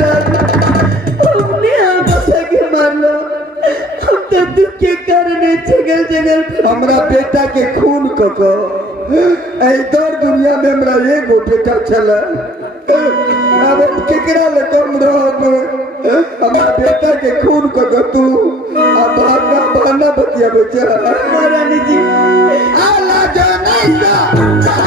हमने आशा के मारलो हम तो दुख के कारण जगह जगह हमरा बेटा के खून कको इधर दुनिया में हमरा एगो बेटा चला अब केकरा ले कम रहब हमरा बेटा के खून कको तू आ भाना बतिया बेचा महारानी जी आला जाना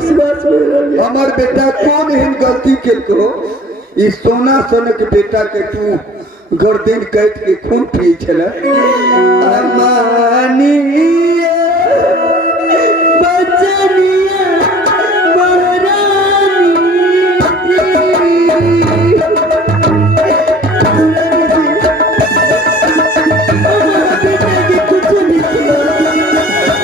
हमार बेटा कौन है गलती के को इस सोना सनक बेटा के तू गर्दन काट के खून पिए छला अमानी बचनिया महारानी बेटा के कुछ नहीं किया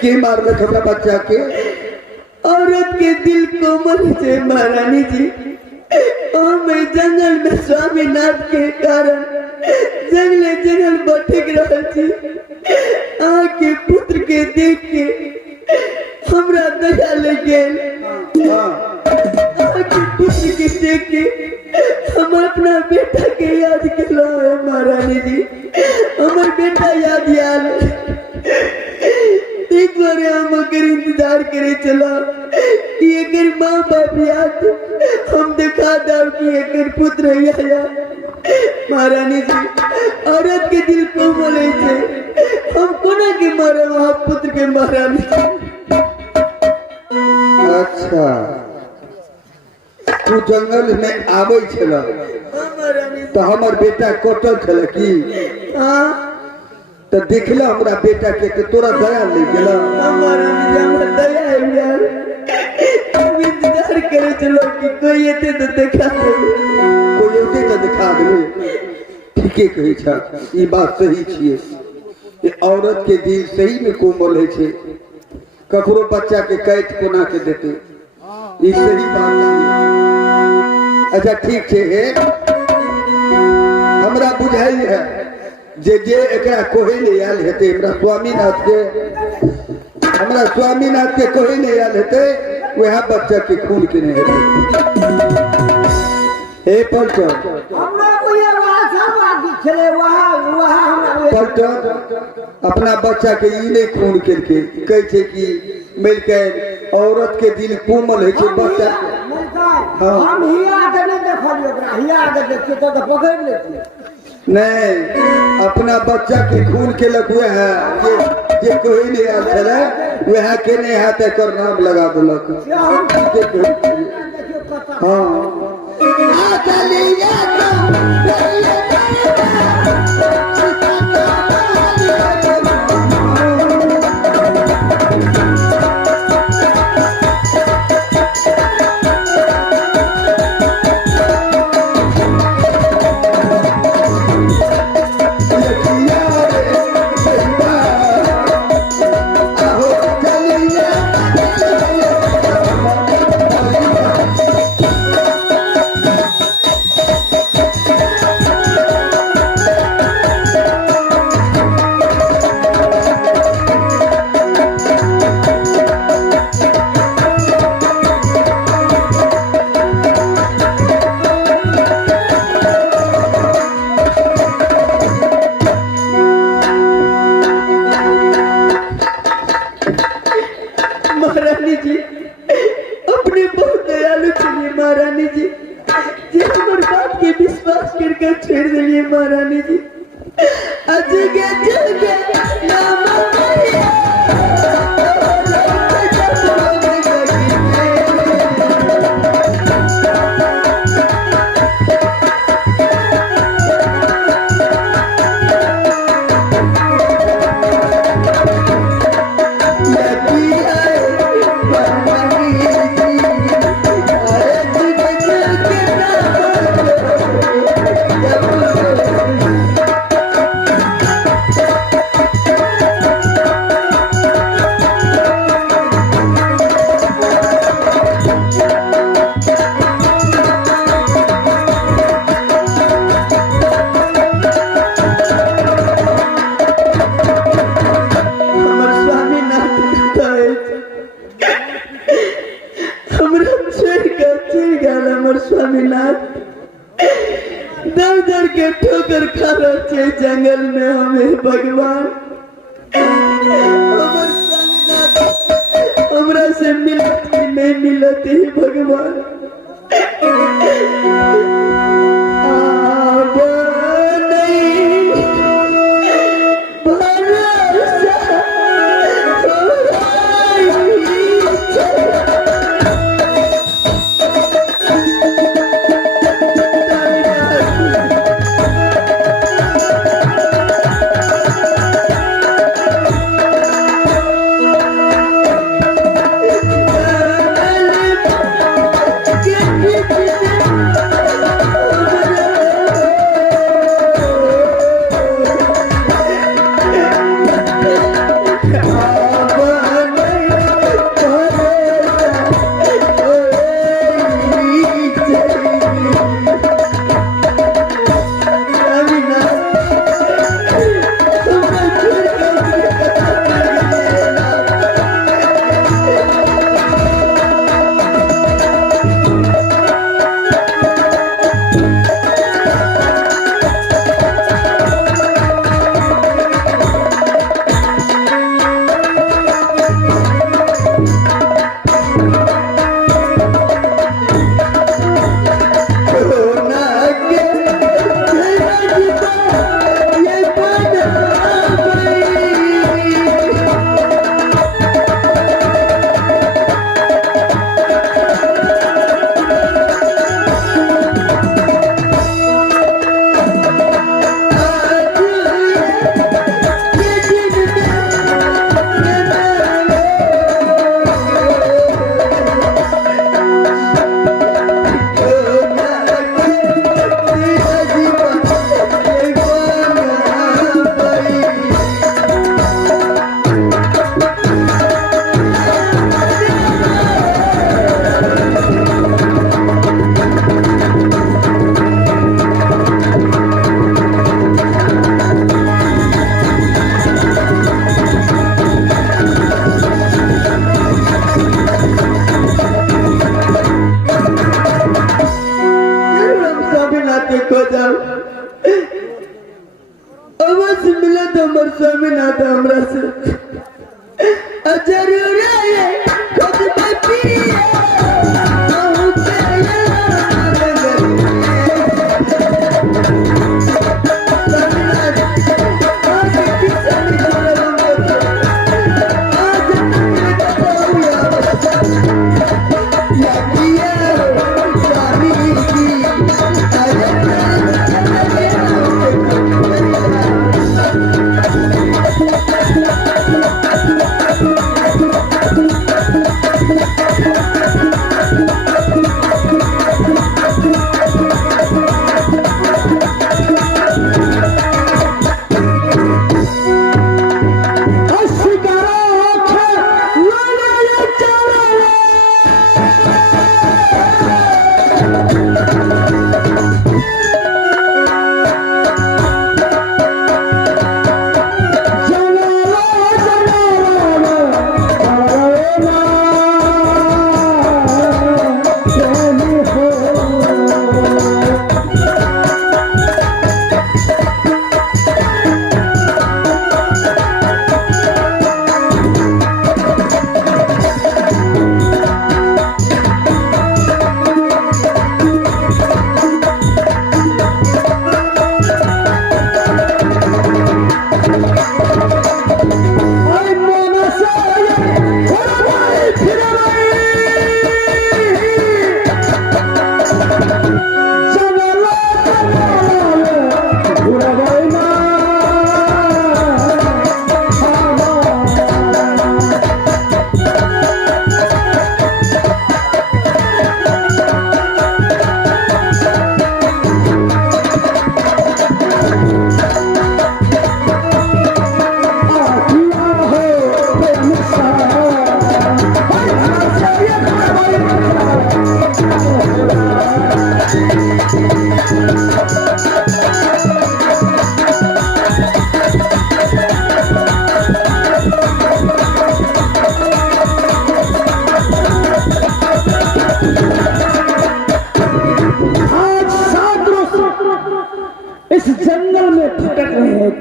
के मारल छोटा बच्चा के औरत के दिल कोमल से महारानी जी मैं जंगल में स्वामीनाथ के कारण जंगले जंगल भटक रहा थी आके पुत्र के देख के हमरा दया लगे आके पुत्र के देख के हम अपना बेटा के याद किया महारानी जी हमार बेटा याद यार एक बार हम अगर इंतजार करे चला कि अगर माँ बाप याद हम दिखा दाव कि अगर पुत्र आया महारानी जी औरत के दिल को बोले थे हम कोना के मारे वहाँ पुत्र के महारानी जी। अच्छा तू जंगल में आवे छला तो हमार बेटा कटल छल की हाँ तो देखला हमरा बेटा के तो तोरा दया ले गेला। हमारा हमरा दया है यार, हम इंतजार करे चलो कि कोई एते तो दिखा दे, कोई होते तो दिखा दे। ठीके कहे छा, ई बात सही छिए। ये औरत के दिल सही में कोमल है छे, ककरो बच्चा के कैद कोना के देते, ई सही बात है। अच्छा ठीक छे, हमरा बुझाई है जे जे एकरा कोहे ले आल हेते, हमरा स्वामीनाथ के कोहे ले आल हेते, वह बच्चा के खून के नहीं हेते। हे पलटन, पलटन अपना बच्चा के ई नहीं खून करके कहे छे कि मिलकर औरत के दिल कोमल है छे बच्चा। हम हिया के नहीं देखलियो, हिया के देखिए तो पकड़ लेती। नहीं, अपना बच्चा के खून के लकुए है जे कोई नहीं आल छले, वह के नहीं हाथ कर नाम लगा देलक। हाँ महारानी जी, अपने बहुत दयालु चलिए महारानी जी, जे हमारे बात के विश्वास करके छेड़ दिए महारानी जी। अजगे जगे नाम दर दर के ठोकर खा रहे जंगल में हमें भगवान, हमरा से मिलत की नहीं मिलत ही भगवान। हमरा से जरूर आए खुद बचिए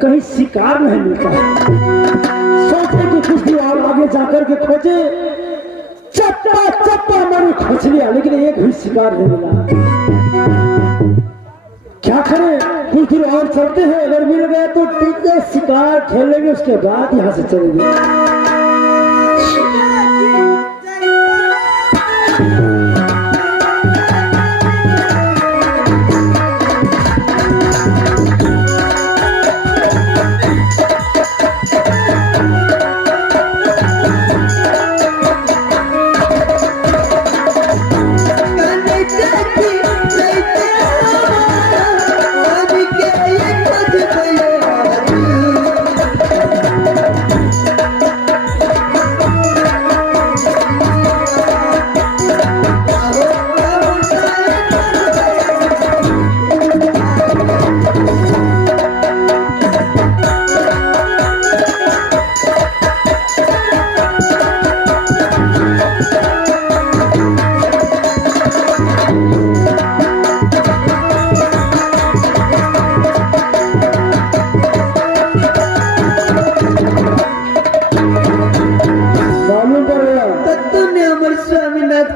कहीं शिकार नहीं मिलता। सोचे कि कुछ दिन और आगे जाकर के खोजे, चप्पा चप्पा हमारी खोज लिया, लेकिन एक भी शिकार नहीं मिला। क्या करें, कुछ दिन और चलते हैं, अगर मिल गए तो ठीक है, शिकार खेल लेंगे, उसके बाद यहाँ से चलेंगे।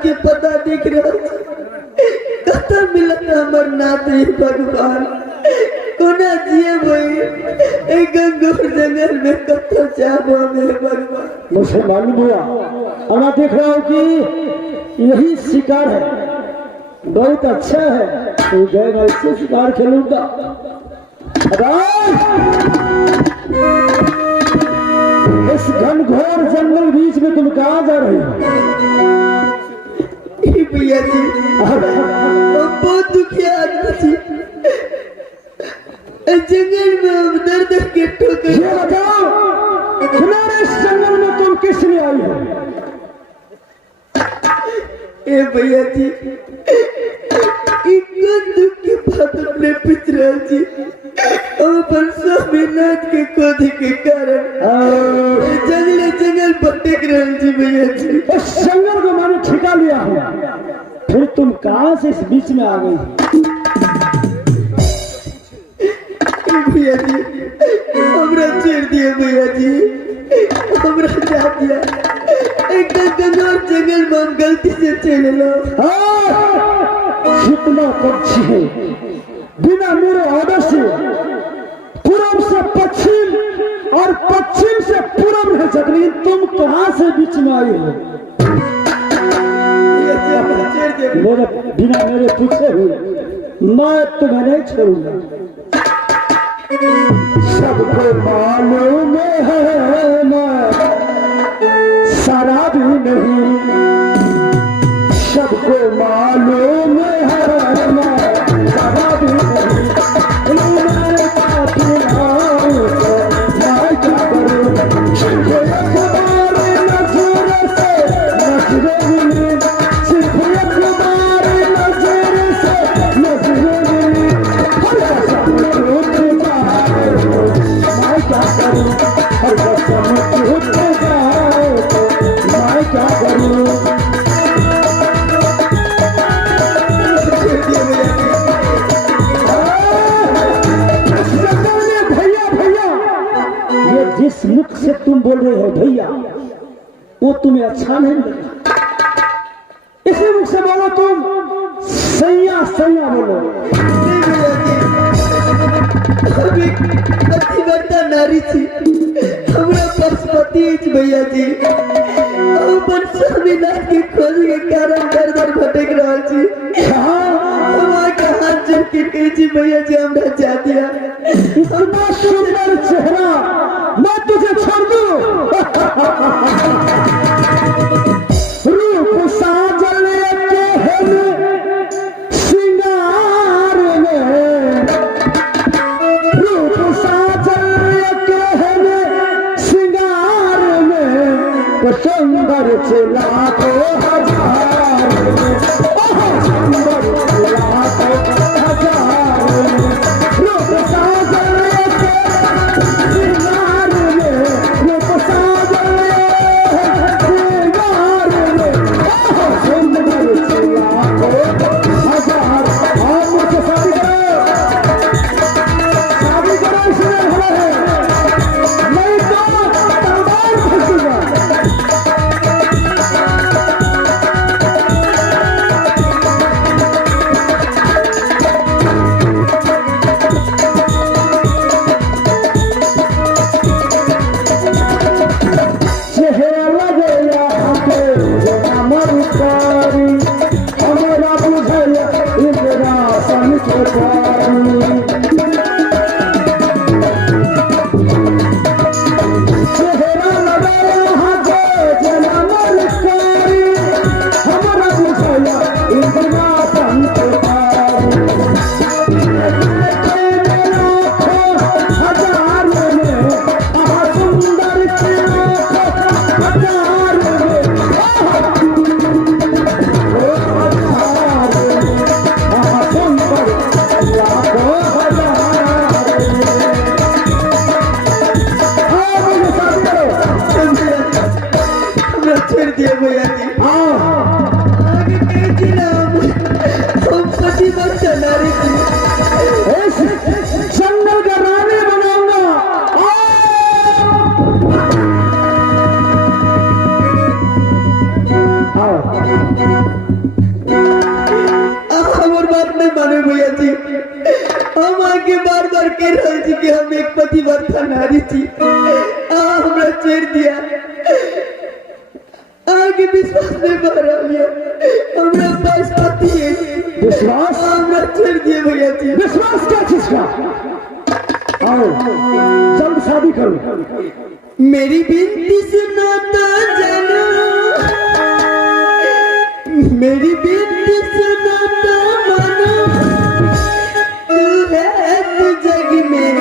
के पता दिख रहा कथा मिलत हमर नाथ भगवान कोना जिए भाई एक गंगोर जंगल में कथा चाहबो में भगवान। मुझे मालूम हुआ और मैं देख रहा हूँ कि यही शिकार है, बहुत अच्छा है, तो गए मैं इससे शिकार खेलूंगा। इस घनघोर जंगल बीच में तुम कहाँ जा रही हो? भैया जी बहुत दुखिया आदमी थी, जंगल में हम दर दर के ठोकर। ये बताओ तुम्हारे इस जंगल में तुम किस लिए आई हो? ए भैया जी दुख की बात अपने पिछड़ा जी पर स्वामीनाथ के क्रोध के कारण जंगल जंगल भटक रहे जी भैया जी। इस जंगल को मैंने ठिका लिया है, फिर तुम कहां से इस बीच में आ गई? भैया जी हमरा छोड़ दिए भैया जी, हमरा जा दिया। एक गंगौर जंगल में हम गलती से चले लो। कितना पक्षी है बिना मेरे ऑर्डर से पूर्व से पश्चिम और पश्चिम से पूर्व रह सकते, लेकिन तुम कहां से बीच में आई हो? मेरे बिना मेरे पूछे हुए मैं तुम्हें नहीं छोड़ूंगा। सबको मालूम है मैं शराबी नहीं, सबको मालूम है मैं शराबी नहीं, मैं क्या पिलाऊं तो मैं क्या करूं? सिर्फ एक बार नजर से नजर मिली, सिर्फ एक बार नजर से नजर मिली, हर कसम टूट जाए तो मैं क्या करूं? हर कसम टूट जाए तो मैं क्या करूं? जिस मुख से तुम बोल रहे हो भैया वो तुम्हें अच्छा नहीं लगा, इसी मुख से बोलो तुम सैया सैया बोलो। हम एक पतिव्रता नारी थी, हमरा पास पति है भैया जी। अपन स्वामीनाथ के खोज के कारण दर दर भटक रहा छी। हमारा के हाथ जोड़ के कही छी भैया जी हमरा जा दिया। इतना सुंदर चेहरा मैं तुझे छोड़ दूं? रूप साजल के है श्रृंगार में, रूप साजल के है श्रृंगार में, तो सुंदर से लाखों हजार में, सुंदर से लाखों हजार में, रूप साजल के श्रृंगार में, रूप साजल श्रृंगार में, सुंदर से लाखों हजार। और मुझसे शादी करो, शादी करो, इसलिए हमें नहीं तो तलवार फंसूंगा। चेहरा गया के हमर कारी, हमरा बुझल इंदिरा सन के कारी। चेहरा गया के हमर कारी, हमरा बुझल इंदिरा सन के कारी। हजार में आहा सुंदर के हजार में, आहा सुंदर लाखों हजार में। मुझे शादी करो। हमरा छोड़ दिए भैया जी। आगे कही थी ना हम पतिव्रता नारी थी। जंगल का रानी बनाऊंगा। हमार बात नहीं माने भैया जी। हम आगे बार बार कह रहे थे कि हम एक पतिव्रता नारी थी। हमरा छोड़ दिया। आगे विश्वास नहीं बढ़ रहा है। हमरा पास पति है। विश्वास? हमरा छोड़ दिए भैया जी। विश्वास क्या चीज का? आओ जल्द शादी करो। मेरी बिनती सुनो तो जानो, मेरी बिनती सुनो तो मानो, तू है तू जग में